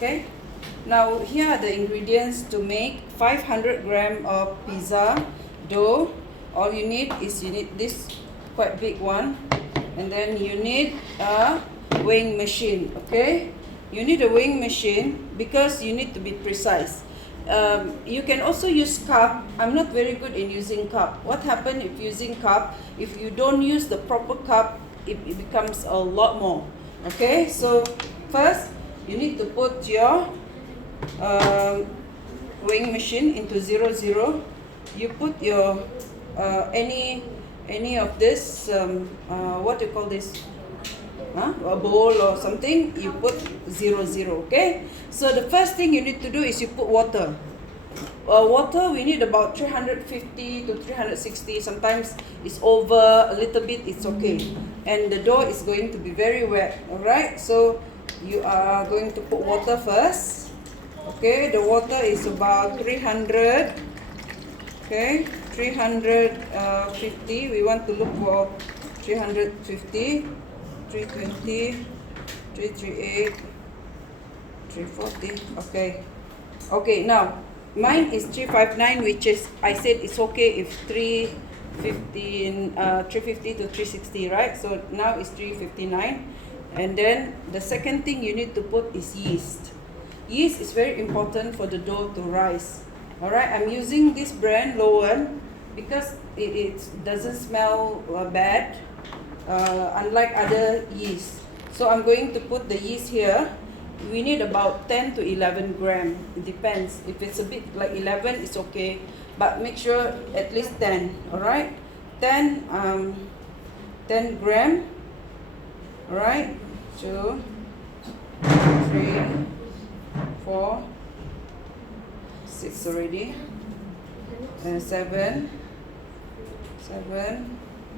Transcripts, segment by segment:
Okay, now here are the ingredients to make 500 gram of pizza dough. All you need is this quite big one, and then you need a weighing machine. Okay, you need a weighing machine because you need to be precise. You can also use cup. I'm not very good in using cup. What happens if using cup? If you don't use the proper cup, it becomes a lot more. Okay, so first you need to put your weighing machine into 0, 0. You put your any of this what do you call this, a bowl or something, you put 0, 0. Okay, so the first thing you need to do is you put water. Water we need about 350 to 360. Sometimes it's over a little bit, it's okay. And the dough is going to be very wet. Alright, so you are going to put water first. Okay, the water is about 300. Okay, 350. We want to look for 350, 320, 338, 340. Okay. Okay, now mine is 359, which is, I said it's okay if 350 to 360, right? So now it's 359. And then the second thing you need to put is yeast. Yeast is very important for the dough to rise. Alright, I'm using this brand Lowen because it doesn't smell bad, unlike other yeast. So I'm going to put the yeast here. We need about 10 to 11 gram. It depends. If it's a bit like 11, it's okay. But make sure at least 10. Alright? 10 gram. Alright? 2, 3, 4, 6 already. 7,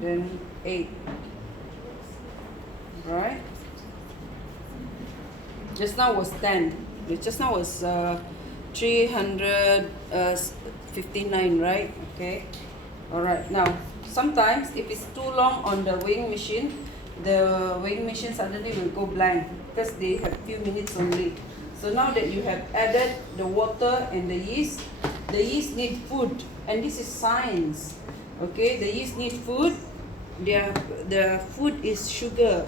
then 8. Right? Just now was 10. Just now was 359, right? Okay. Alright, now sometimes if it's too long on the weighing machine, the weighing machine suddenly will go blank because they have few minutes only. So now that you have added the water and the yeast need food, and this is science. Okay, the yeast need food. The food is sugar,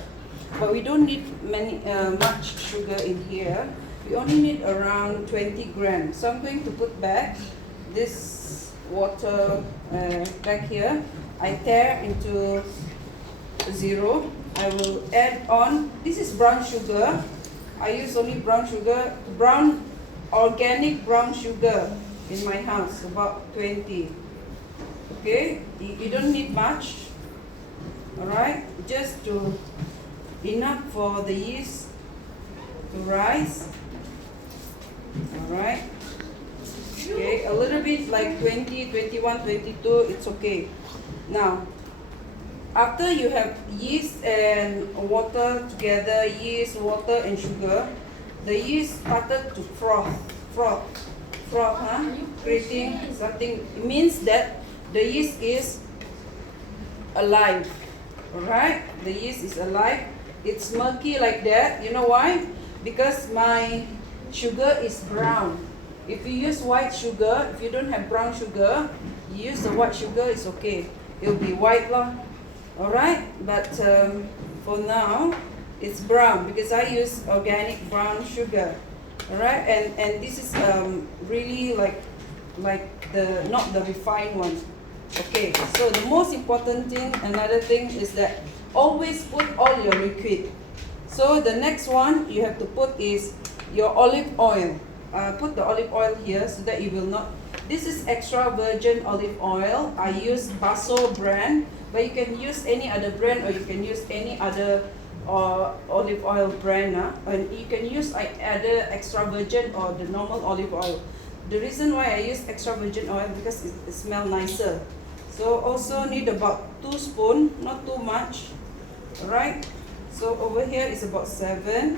but we don't need much sugar in here. We only need around 20 grams. So I'm going to put back this water back here. I tear into 0. I will add on, this is brown sugar. I use only brown sugar, organic brown sugar in my house, about 20. Okay, you don't need much. Alright, just enough for the yeast to rise. Alright. Okay, a little bit like 20, 21, 22, it's okay. Now, after you have yeast and water together, yeast, water and sugar, the yeast started to froth, creating something. It means that the yeast is alive. Alright, the yeast is alive. It's murky like that. You know why? Because my sugar is brown. If you use white sugar, if you don't have brown sugar, you use the white sugar, it's okay. It'll be white lah. Alright, but for now, it's brown because I use organic brown sugar. Alright, and this is really like the not the refined one. Okay, so the most important thing, another thing is that always put all your liquid. So the next one you have to put is your olive oil. Put the olive oil here so that you will not. This is extra virgin olive oil. I use Basso brand, but you can use any other brand or you can use any other olive oil brand. And you can use either extra virgin or the normal olive oil. The reason why I use extra virgin oil because it smells nicer. So also need about 2 spoons, not too much. Alright. So over here is about 7,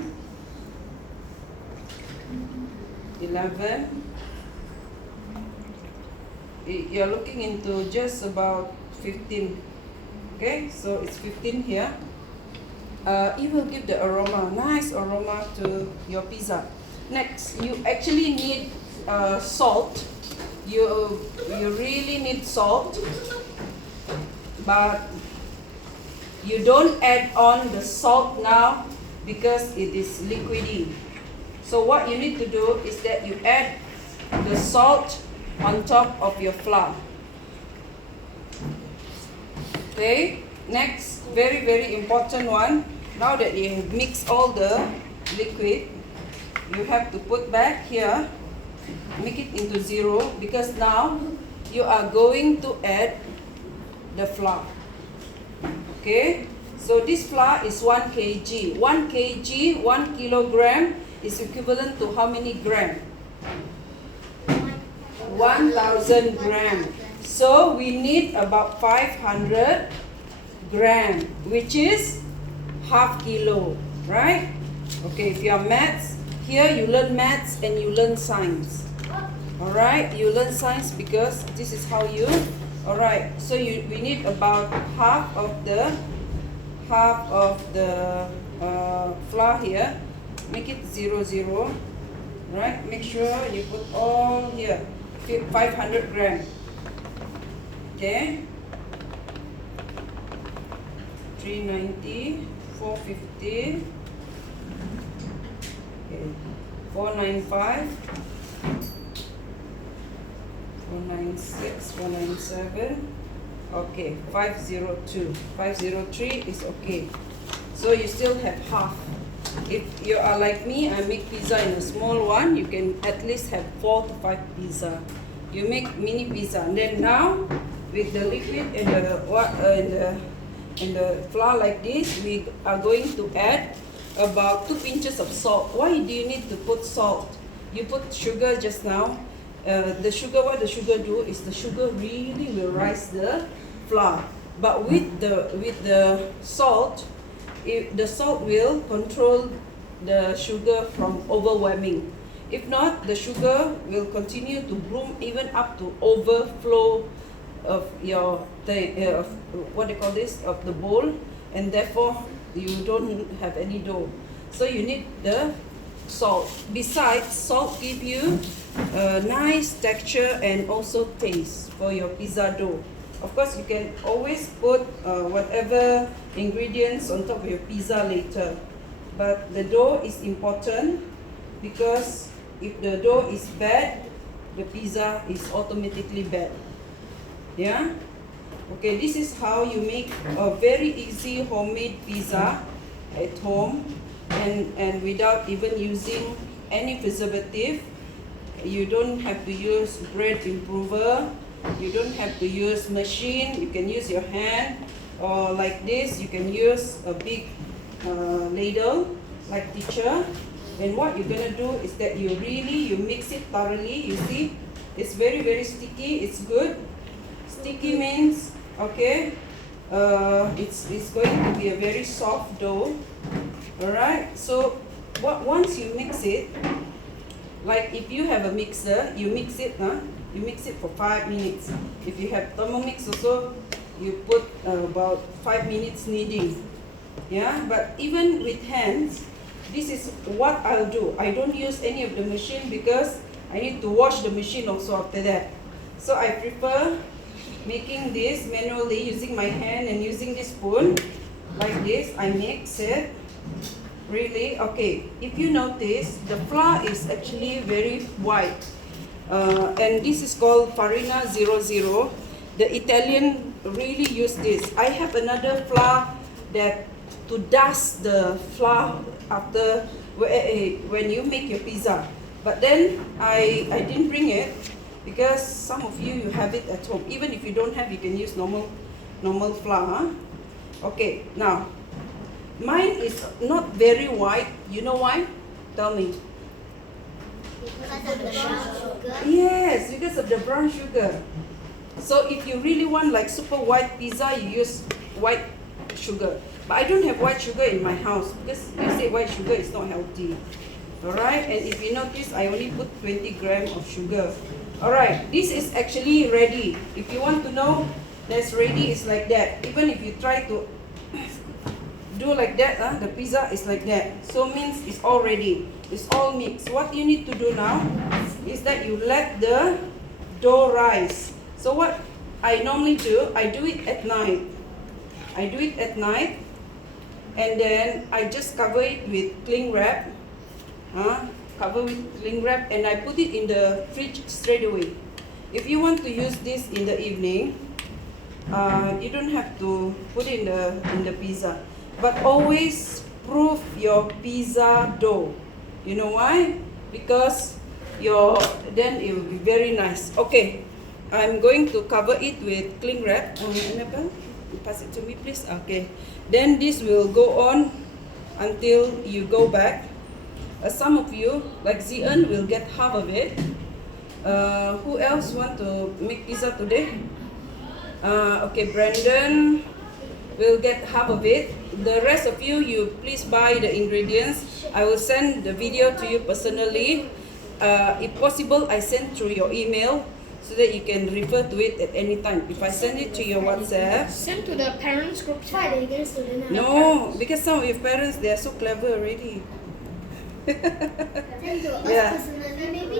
11. You're looking into just about 15. Okay, so it's 15 here. It will give the aroma, nice aroma to your pizza. Next, you actually need salt. You really need salt, but you don't add on the salt now because it is liquidy. So what you need to do is that you add the salt on top of your flour. Okay, next, very, very important one. Now that you have mixed all the liquid, you have to put back here, make it into 0, because now you are going to add the flour. Okay, so this flour is 1 kg. 1 kg, 1 kilogram is equivalent to how many gram? 1000 gram. So we need about 500 gram, which is half kilo, right? Okay, if you are maths, here you learn maths and you learn science. Alright, you learn science because this is how you, alright, so we need about half of the flour here. Make it 0, 0, right? Make sure you put all here, 500 gram. Okay, 390, 450, okay, 495, 496, 497, okay, 502, 503 is okay. So you still have half. If you are like me, I make pizza in a small one, you can at least have 4 to 5 pizza. You make mini pizza, and then now with the liquid and the flour like this, we are going to add about 2 pinches of salt. Why do you need to put salt? You put sugar just now. The sugar, what the sugar do is the sugar really will rise the flour. But with the salt, the salt will control the sugar from overwhelming. If not, the sugar will continue to bloom even up to overflow of your what they call this, of the bowl, and therefore you don't have any dough. So you need the salt. Besides, salt give you a nice texture and also taste for your pizza dough. Of course, you can always put whatever ingredients on top of your pizza later, but the dough is important, because if the dough is bad, the pizza is automatically bad. Yeah? Okay, this is how you make a very easy homemade pizza at home, and without even using any preservative. You don't have to use bread improver, you don't have to use machine, you can use your hand, or like this, you can use a big ladle like teacher. And what you're gonna do is that you mix it thoroughly. You see, it's very, very sticky. It's good. Sticky means, okay, it's going to be a very soft dough. Alright, so once you mix it, like if you have a mixer, you mix it for 5 minutes. If you have Thermomix also, you put about 5 minutes kneading. Yeah, but even with hands, this is what I'll do. I don't use any of the machine because I need to wash the machine also after that. So I prefer making this manually using my hand and using this spoon. Like this, I mix it. Really, okay. If you notice, the flour is actually very white. And this is called Farina 00. The Italian really use this. I have another flour that to dust the flour after when you make your pizza. But then I didn't bring it because some of you have it at home. Even if you don't have, you can use normal flour. Huh? Okay, now mine is not very white. You know why? Tell me. Because of the brown sugar? Yes, because of the brown sugar. So if you really want like super white pizza, you use white sugar. But I don't have white sugar in my house because you say white sugar is not healthy. Alright, and if you notice, I only put 20 grams of sugar. Alright, this is actually ready. If you want to know that's ready, it's like that. Even if you try to do like that, the pizza is like that. So means it's all ready. It's all mixed. What you need to do now is that you let the dough rise. So what I normally do, I do it at night. I do it at night, and then I just cover it with cling wrap. Cover with cling wrap, and I put it in the fridge straight away. If you want to use this in the evening, you don't have to put it in the pizza. But always proof your pizza dough. You know why? Because then it will be very nice. Okay, I'm going to cover it with cling wrap. Annabelle, pass it to me, please. Okay. Then this will go on until you go back. Some of you, like Zian, will get half of it. Who else want to make pizza today? Okay, Brandon will get half of it. The rest of you, please buy the ingredients. I will send the video to you personally. If possible, I send through your email so that you can refer to it at any time. If I send it to your WhatsApp, Send to the parents group chat. no, because some of your parents, they are so clever already. Send to us Yeah. personally, maybe.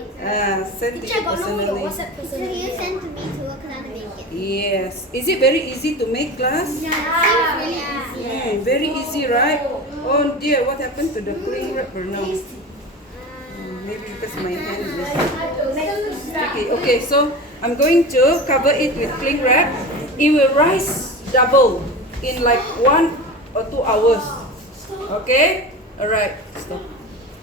Send to Teacher, you got know your personally. WhatsApp So personally. you send to me to work on make it. Yes. Is it very easy to make, class? Seems really easy. Very easy, right? Oh dear, what happened to the cling wrap now? Maybe because my hand is tricky. Okay, so I'm going to cover it with cling wrap. It will rise double in like 1 or 2 hours. Okay? Alright, stop.